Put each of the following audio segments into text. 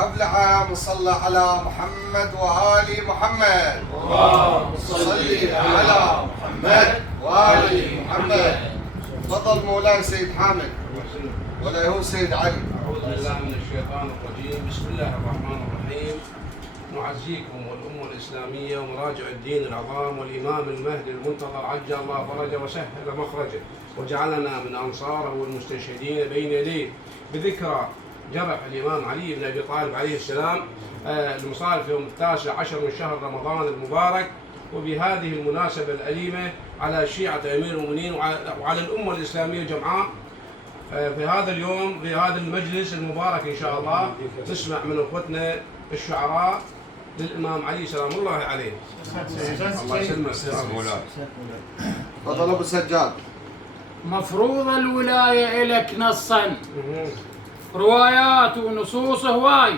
قبل عام صلى على محمد وآل محمد. اللهم صل على محمد وآل محمد. تفضل مولاي سيد حامد ولا هو سيد علي. أعوذ بالله من الشيطان الرجيم. بسم الله الرحمن الرحيم. نعزيكم والأمة الإسلامية ومراجع الدين العظام والإمام المهدي المنتظر عجل الله فرجه وسهل مخرجه وجعلنا من أنصاره والمستشهدين بين يديه بذكرى جرح الإمام علي بن أبي طالب عليه السلام المصادف يوم 19 من شهر رمضان المبارك. وبهذه المناسبة الأليمة على شيعة أمير المؤمنين وعلى الأمة الإسلامية جمعاء في هذا اليوم في هذا المجلس المبارك إن شاء الله نسمع من أخوتنا الشعراء للإمام علي سلام الله عليه. الله يسلمك. تفضل أبو سجاد. مفروض الولاية إلك نصا، روايات ونصوص هواي.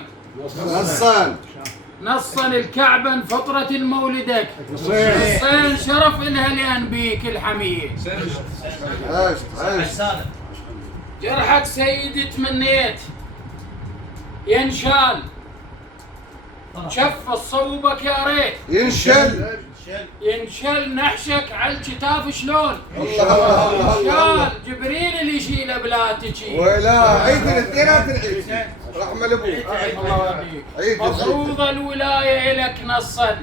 نصا الكعبة فطرة مولدك، نصين شرف إلها لأنبيك الحمية. جرحك سيدي تمنيت ينشال، شف صوبك يا ريت ينشل نحشك على الكتاف شلون؟ شال جبريل اللي يشيله بلا تجي. ولا عيد الاثنينات العيد رحمة لابوك. مفروض الولاية إلك نصا،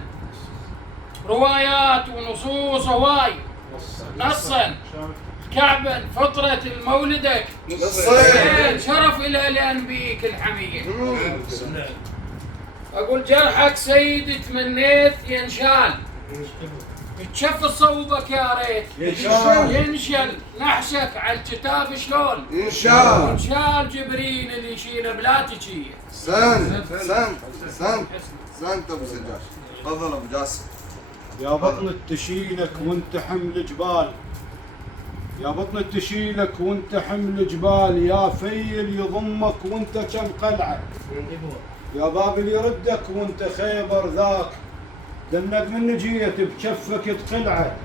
روايات ونصوص هواي. نصا كعبا فطرة المولدك، نصين شرف إلى لأنبيك الحمية. أقول جرحك سيدي تمنيت ينشال، تشف صوبك يا ريت ينشل نحشك على الكتاب شلون؟ ينشال جبريل اللي يشيله بلا تجيه. سنت ابو سجاد. تفضل ابو جاسم. يا بطن تشيلك وانت حمل جبال، يا بطن تشيلك وانت حمل جبال، يا فيل يضمك وانت كم قلعه، يا بابل يردك وانت خيبر ذاك، دنك من جيت بكفك تقلعه.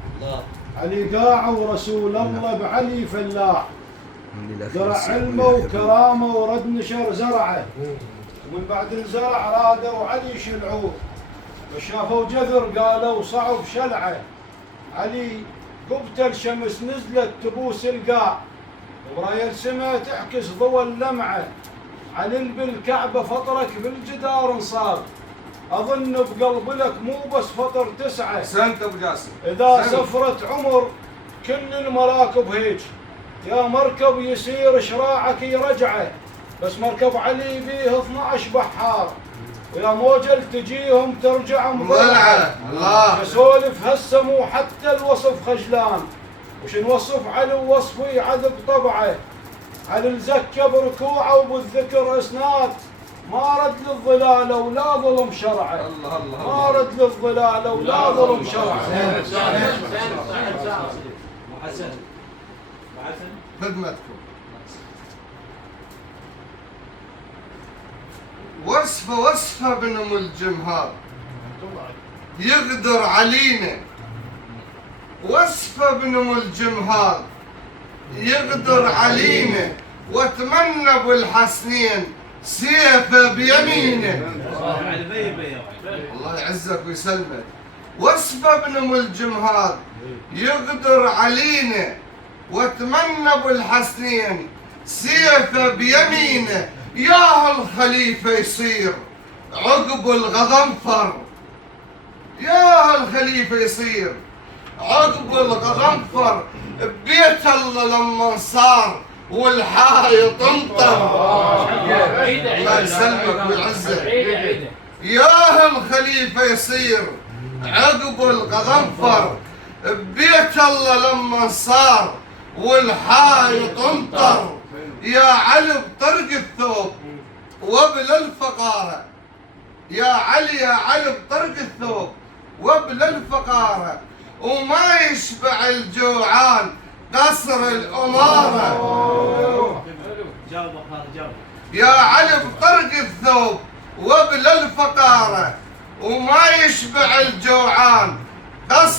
علي قاع ورسول الله بعلي فلاح، زرع علمه وكرامه ورد نشر زرعه، ومن بعد الزرع رادوا علي شلعوه، وشافوا جذر قالوا صعب شلعه. علي قبته الشمس نزلت تبوس القاع، ورايا السما تعكس ضوى اللمعه. علي بالكعبه فطرك بالجدار انصاب، أظن بقلب لك مو بس فطر تسعة. سنت أبو جاسم. إذا سفرت عمر كل المراكب هيج، يا مركب يسير شراعك يرجعه، بس مركب علي بيه 12 بحار، ويا موجل تجيهم ترجع مضلعه. الله اسولف هسه مو حتى الوصف خجلان، وش نوصف علي ووصفي عذب طبعه. علي الزكى بركوعه وبالذكر اسناد، ما رد للضلال ولا ظلم شرعه. ما رد للضلال ولا ظلم شرعه. خدمتكم. وصفة بن ملجم هذا يقدر علينا، وصفة بن ملجم هذا يقدر علينا، واتمنى بالحسنين سيفه بيمينه. الله يعزك ويسلمك. وصفه بن ملجم هذا يقدر علينا، واتمنى بالحسنين سيفه بيمينه. يا الخليفه يصير عقب الغضنفر، يا الخليفه يصير عقب الغضنفر، ببيت الله لما صار والحايط امطر. الله يسلمك ويعزك. يا الخليفة يصير عقب الغضنفر، ببيت الله لما صار والحايط امطر. يا علي بطرق الثوب وبلا الفقارة، يا علي يا علي بطرق الثوب وبلا الفقارة، وما يشبع الجوعان قصر الأمارة. يا علي بطرق الثوب وبلا الفقارة، وما يشبع الجوعان قصر